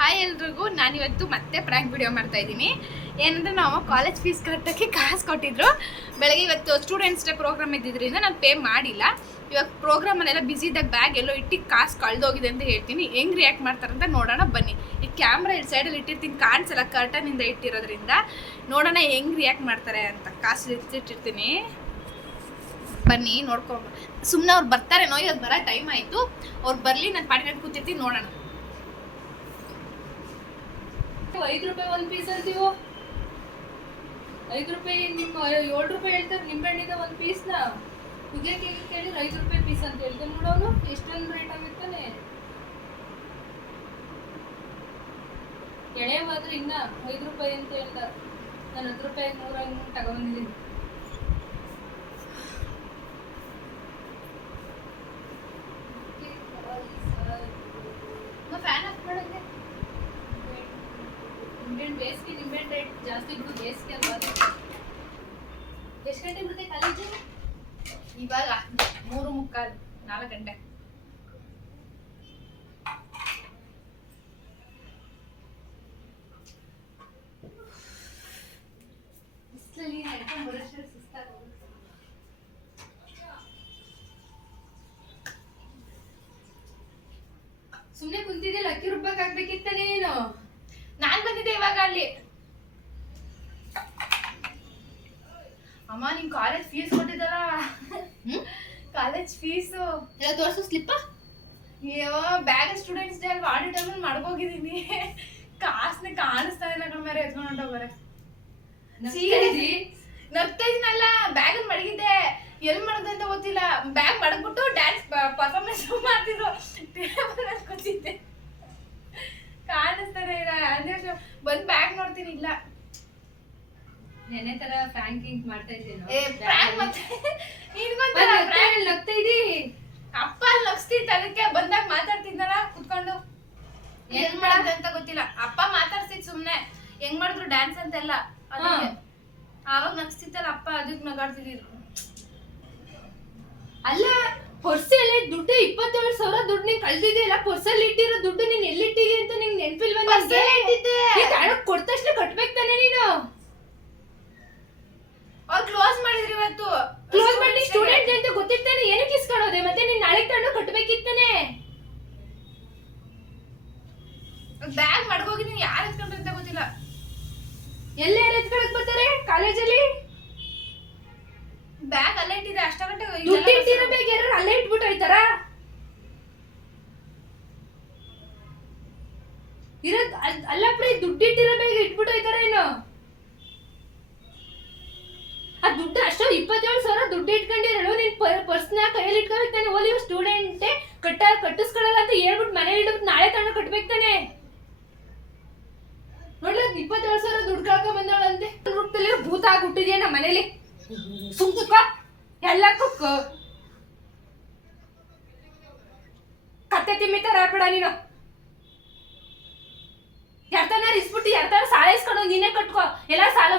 Hi ಎಲ್ರಿಗೂ, ನಾನಿವತ್ತು ಮತ್ತೆ ಪ್ರ್ಯಾಂಕ್ ವಿಡಿಯೋ ಮಾಡ್ತಾ ಇದ್ದೀನಿ. ಏನಂದರೆ ನಾವು ಕಾಲೇಜ್ ಫೀಸ್ ಕಟ್ಟೋಕ್ಕೆ ಕಾಸು ಕೊಟ್ಟಿದ್ರು. ಬೆಳಗ್ಗೆ ಇವತ್ತು ಸ್ಟೂಡೆಂಟ್ಸ್ ಡೇ ಪ್ರೋಗ್ರಾಮ್ ಇದ್ದಿದ್ದರಿಂದ ನಾನು ಪೇ ಮಾಡಿಲ್ಲ. ಇವಾಗ ಪ್ರೋಗ್ರಾಮಲ್ಲೆಲ್ಲ ಬ್ಯುಸಿ ಇದ್ದಾಗ ಬ್ಯಾಗ್ ಎಲ್ಲೋ ಇಟ್ಟು ಕಾಸು ಕಳೆದೋಗಿದೆ ಅಂತ ಹೇಳ್ತೀನಿ. ಹೆಂಗೆ ರಿಯಾಕ್ಟ್ ಮಾಡ್ತಾರಂತ ನೋಡೋಣ ಬನ್ನಿ. ಈ ಕ್ಯಾಮ್ರಾ ಇಲ್ಲಿ ಸೈಡಲ್ಲಿ ಇಟ್ಟಿರ್ತೀನಿ, ಕಾಣಿಸಲ್ಲ ಕರ್ಟನಿಂದ ಇಟ್ಟಿರೋದ್ರಿಂದ. ನೋಡೋಣ ಹೆಂಗೆ ರಿಯಾಕ್ಟ್ ಮಾಡ್ತಾರೆ ಅಂತ. ಕಾಸು ಇಟ್ಟಿರ್ತೀನಿ, ಬನ್ನಿ ನೋಡ್ಕೊಂಡು. ಸುಮ್ಮನೆ ಅವ್ರು ಬರ್ತಾರೇನೋ, ಇವಾಗ ಬರೋ ಟೈಮ್ ಆಯಿತು. ಅವ್ರು ಬರಲಿ, ನಾನು ಪಾಡಿನ ಕೂತಿರ್ತೀನಿ, ನೋಡೋಣ. 5 ರೂಪಾಯಿ ಒಂದು ಪೀಸ್ ಅಂತೀವೋ. 5 ರೂಪಾಯಿ ನಿಮ್ಮ 7 ರೂಪಾಯಿ ಹೇಳ್ತಾರೆ ನಿಂಬೆಹಣ್ಣಿದ ಒಂದು ಪೀಸ್ನ. ಉದ್ಯ ಕೇಳಿದ್ರೆ 5 ರೂಪಾಯಿ ಪೀಸ್ ಅಂತ ಹೇಳ್ತಾನೆ. ನೋಡೋನು ಎಷ್ಟೊಂದು ರೇಟ್ ಆಗಿರ್ತಾನೆ. ಎಳೆವಾದ್ರೆ ಇನ್ನ 5 ರೂಪಾಯಿ ಅಂತ ಹೇಳ್ದ. ನಾನು 10 ರೂಪಾಯಿ 100 ತಗೊಂಡಿದ್ದೀನಿ. ಫ್ಯಾನ್ ಆಫ್ ಮಾಡೋದು. ಬೇಸಿಗೆ ನಿಂಬೆಹಣ್ಣು ರೇಟ್ ಜಾಸ್ತಿ ಬಿಡು, ಬೇಸಿಗೆ ಅಲ್ವಾ. ಎಷ್ಟು ಗಂಟೆ ಬಿಡುತ್ತೆ ಕಾಲೇಜು? ಇವಾಗ 3:45 4 ಗಂಟೆ. ಬಿಸಿಲಲ್ಲಿ ನಡ್ಕೊಂಡು ಬರೋಷ್ಟು ಸುಸ್ತಾಗೋದು. ಸುಮ್ಮನೆ ಕುಂತಿದ್ದೆ, ಅಕ್ಕಿ ರುಬ್ಬಕ್ಕಾಗ್ಬೇಕಿತ್ತ ನೀನು. ನಾನ್ ಬಂದಿದ್ದೆ ಇವಾಗ ಅಲ್ಲಿ. ಅಮ್ಮ, ನಿಮ್ ಕಾಲೇಜ್ ಫೀಸ್ ಕೊಟ್ಟಿದ್ದಾರ? ಕಾಲೇಜ್ ಫೀಸು ಎಲ್ಲ ತೋರ್ಸು ಸ್ಲಿಪ್ಪ. ಅಯ್ಯೋ, ಬ್ಯಾಗ್ ಸ್ಟೂಡೆಂಟ್ಸ್ ಡೇ ಅಲ್ಲಿ ಆಡಿಟರ್ನಲ್ಲಿ ಮಡ್ಕೋಗಿದ್ದೀನಿ. ಕಾಸನ್ನ ಕಾಣಿಸ್ತಾ ಇಲ್ಲ ಕಮ್ಮಾರೆ, ಎತ್ಕೊಂಡು ಹೊಂಟೋಗ್ರೆ. ನಗ್ತಾ ಇದೀನಲ್ಲ, ಬ್ಯಾಗ್ ಮಡಗಿದ್ದೆ. ಎಲ್ಲಿ ಮಡಗ್ದೆ ಅಂತ ಗೊತ್ತಿಲ್ಲ. ಬ್ಯಾಗ್ ಮಡಗ್ಬಿಟ್ಟು ಡ್ಯಾನ್ಸ್ ಪರ್ಫಾರ್ಮೆನ್ಸ್ ಮಾಡ್ತಿದ್ರು. ಟೇಬಲ್ ಕೂತಿದ್ದೆ, ಕಾಣಿಸ್ತಾನೆ ಇಲ್ಲ. ಅಂದ್ರೆ ಬಂದ್ ಬ್ಯಾಗ್ ನೋಡ್ತೀನಿ, ಇಲ್ಲ. ನೆನೆ ತರ ಫ್ರಾಂಕಿಂಗ್ ಮಾಡ್ತಾ ಇದ್ದೇನೆ. ನಗ್ತಾ ಇದಿ. ಅಪ್ಪ ಅಲ್ಲಿ ನಗ್ಸ್ತಿತ್ತು, ಅದಕ್ಕೆ ಬಂದಾಗ ಮಾತಾಡ್ತಿದ್ನಲ್ಲ ಕುತ್ಕೊಂಡು. ಏನ್ ಮಾಡೋದು ಅಂತ ಗೊತ್ತಿಲ್ಲ. ಅಪ್ಪ ಮಾತಾಡ್ತಿದ್ ಸುಮ್ನೆ, ಹೆಂಗ್ ಮಾಡಿದ್ರು ಡ್ಯಾನ್ಸ್ ಅಂತೆಲ್ಲ. ಆವಾಗ ನಗ್ಸ್ತಿತ್ತಲ್ಲ ಅಪ್ಪ, ಅದಕ್ಕೆ ನಗಾಡ್ತಿದ್ರು. ಅಲ್ಲ, ಪರ್ಸಲ್ಲಿ ದುಡ್ಡು 27,000 ದುಡ್ಡು ನೀನ್ ಕಳ್ದಿದ್ಯಲ್ಲ. ಪರ್ಸಲ್ಲಿ ಇಟ್ಟಿರೋ ದುಡ್ಡು ನೀನ್ ಎಲ್ಲಿಟ್ಟಿದ್ಯ ಅಂತ ನಿಂಗೆ ನೆನ್ಪಿಲ್ವ? ಕೊಡ್ತಷ್ಟು ಕಟ್ಬೇಕು ತಾನೆ ನೀನು. ಅವ್ರು ಕ್ಲೋಸ್ ಮಾಡಿದ್ರಿ ಇವತ್ತು. ಕ್ಲೋಸ್ ಮಾಡಿ ಸ್ಟೂಡೆಂಟ್ ಅಂತ ಗೊತ್ತಿರ್ತಾನೆ, ಏನಕ್ಕೆ ಇಸ್ಕೊಳ್ಳೋದೆ? ಮತ್ತೆ ನೀನ್ ನಾಳೆ ತಗೊಂಡು ಕಟ್ಬೇಕಿತ್ತಾನೆ. ಬ್ಯಾಗ್ ಮಡ್ಕೋಗಿದ್ದೀನಿ, ಯಾರು ಎತ್ಕೊಂಡ್ರು ಅಂತ ಗೊತ್ತಿಲ್ಲ. ಎಲ್ಲ ಯಾರು ಎತ್ಕೊಳಕ್ ಬರ್ತಾರೆ ಕಾಲೇಜಲ್ಲಿ? ಬ್ಯಾಗ್ ಅಲ್ಲೇ ಇಟ್ಟಿದೆ. ಅಷ್ಟ ಗಂಟೆ ದುಡ್ಡು ಇಟ್ಟಿರೋ ಬ್ಯಾಗ್ ಯಾರು ಅಲ್ಲೇ ಇಟ್ಬಿಟ್ಟು ಹೋಯ್ತಾರ? ಇರೋದ್ ಅಲ್ಲ ಪ್ರೀ, ದುಡ್ಡು ಇಟ್ಟಿರೋ ಬ್ಯಾಗ್ ಇಟ್ಬಿಟ್ಟು ಹೋಯ್ತಾರ ಏನು? ಆ ದುಡ್ಡು ಅಷ್ಟೋ 27,000 ದುಡ್ಡು ಇಟ್ಕೊಂಡಿರೋ ನೀನ್ ಪರ್ಸ್ನ ಕೈಯಲ್ಲಿ ಇಟ್ಕೋಬೇಕು ತಾನೆ. ಓಲಿ ಸ್ಟೂಡೆಂಟ್ ಕಟ್ಟಿಸ್ಕೊಳ್ಳಲ್ಲ ಅಂತ ಹೇಳ್ಬಿಟ್ಟು ಮನೇಲಿ ಇಟ್ಬಿಟ್ಟು ನಾಳೆ ತಗೊಂಡು ಕಟ್ಬೇಕು ತಾನೆ. ನೋಡ್ಲ 27,000 ದುಡ್ಡು ಕಳ್ಕೊಂಡ್ ಬಂದವಳಂತೆ. ರೂಪದಲ್ಲಿ ಭೂತ ಆಗ್ಬಿಟ್ಟಿದ್ಯಾ ನಮ್ಮ ಮನೇಲಿ. ಸುಮ್ಕ ಎಲ್ಲಕ್ಕೂ ಕತ್ತೆ ತಿಮ್ಮಿ ತರ ಆಡ್ಬೇಡ ನೀನು. ಯಾರ್ತಾನ ಇಸ್ಬಿಟ್ಟು ಯಾರ್ತಾನ ಸಾಲ ಇಸ್ಕೊಂಡು ನೀನೇ ಕಟ್ಕೋ. ಎಲ್ಲ ಸಾಲ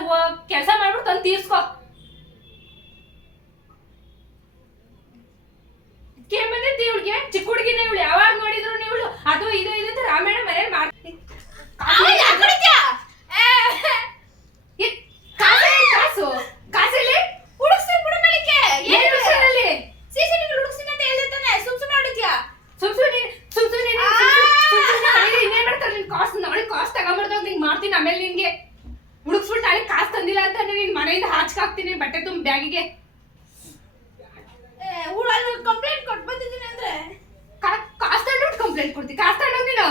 ಕೆಲಸ ಮಾಡ್ಬಿಟ್ಟು ತಂದು ತೀರ್ಸ್ಕೊ. ಬಂದೈತಿ ಇವಳಿಗೆ, ಚಿಕ್ಕ ಹುಡುಗಿನ ಇವಳು. ಯಾವಾಗ ನೋಡಿದ್ರು ನೀವು ಅದು ಇದು ಇದು ಅಂತ ರಾಮಾಯಣ ಮನೇಲಿ ಮಾಡ್ತೀನಿ. ಕಾಸು ಕಾಸಲ್ಲಿ ಹುಡುಕ್ಸ್ತೀನಿ ಬಿಡು ಮಳಿಕೆ. ಏನು ವಿಷಯದಲ್ಲಿ ಸಿಸಿಟಿವಿ ಹುಡುಕ್ಸ್ತೀನಿ ಅಂತ ಹೇಳಿರ್ತಾನೆ. ಸುಮ್ಸುಮ್ನೆ ಹೊಡಿದ್ಯಾ? ಸುಮ್ಸುನೆ ಇನ್ನೇನ್ ಮಾಡ್ತಾರೆ ನಿನ್ ಕಾಸು? ನಾಳೆ ಕಾಸು ತಗೊಂಬರ್ದಾಗ ನಿಂಗೆ ಮಾಡ್ತೀನಿ. ಆಮೇಲೆ ನಿನ್ಗೆ ಹುಡುಕ್ಸ್ಬಿಟ್ಟು ನಾಳೆ ಕಾಸು ತಂದಿಲ್ಲ ಅಂತ ನಿನ್ ಮನೆಯಿಂದ ಹಾಚ್ಕಾಕ್ತೀನಿ ಬಟ್ಟೆ ತುಂಬ ಬ್ಯಾಗಿಗೆ. ಕಂಪ್ಲೇಂಟ್ ಕೊಟ್ಟು ಬಂದಿದ್ದೀನಿ ಅಂದ್ರೆ ಕಾಸು ತಗೊಂಡು ಕಂಪ್ಲೇಂಟ್ ಕೊಡ್ತೀನಿ. ಕಾಸು ತಗೊಂಡೋಗ್ ನೀನು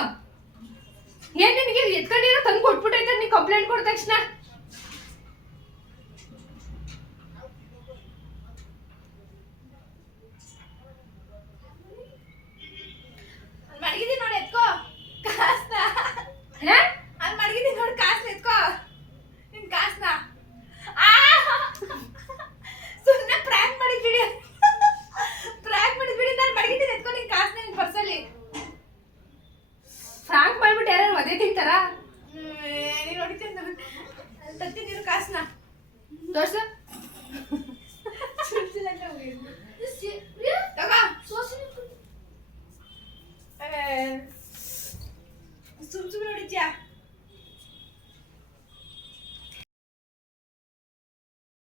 ಏನ್ ನಿನಗೆ ಎತ್ಕೊಂಡಿರೋ ತಂದು ಕೊಟ್ಬಿಟ್ಟೈತೆ ನೀನ್ ಕಂಪ್ಲೇಂಟ್ ಕೊಟ್ಟ ತಕ್ಷಣ. ಮಡಗಿದ್ದೀನಿ ನೋಡಿ, ಎತ್ಕೋ ಕಾಸ್ನ. ಅಲ್ಲಿ ಮಡಗಿದ್ದೀನಿ ನೋಡಿ, ಕಾಸ್ನ ಎತ್ಕೋ. ನಿನ್ ಕಾಸ್ನ ಸುಮ್ಮನೆ ಪ್ರ್ಯಾಂಕ್ ಮಾಡಿದ್ಬಿಡಿ. ನಾನು ಮಡಗಿದ್ದೀನಿ, ಎತ್ಕೋ ನಿನ್ ಕಾಸ್ನ ನಿನ್ ಪರ್ಸಲ್ಲಿ. ಫ್ರಾಂಕ್ ಮಾಡ್ಬಿಟ್ಟು ಯಾರು ಅದೇ ತಿಂತಾರ? ನೀನು ಹೊಡಿತೀನಿ ತತ್ತೀನಿ ಕಾಸ್ನ. ತೋರ್ಸ. ಸುಮ್ ಸುಮ್ಮನೆ ನೋಡಿದ್ಯಾ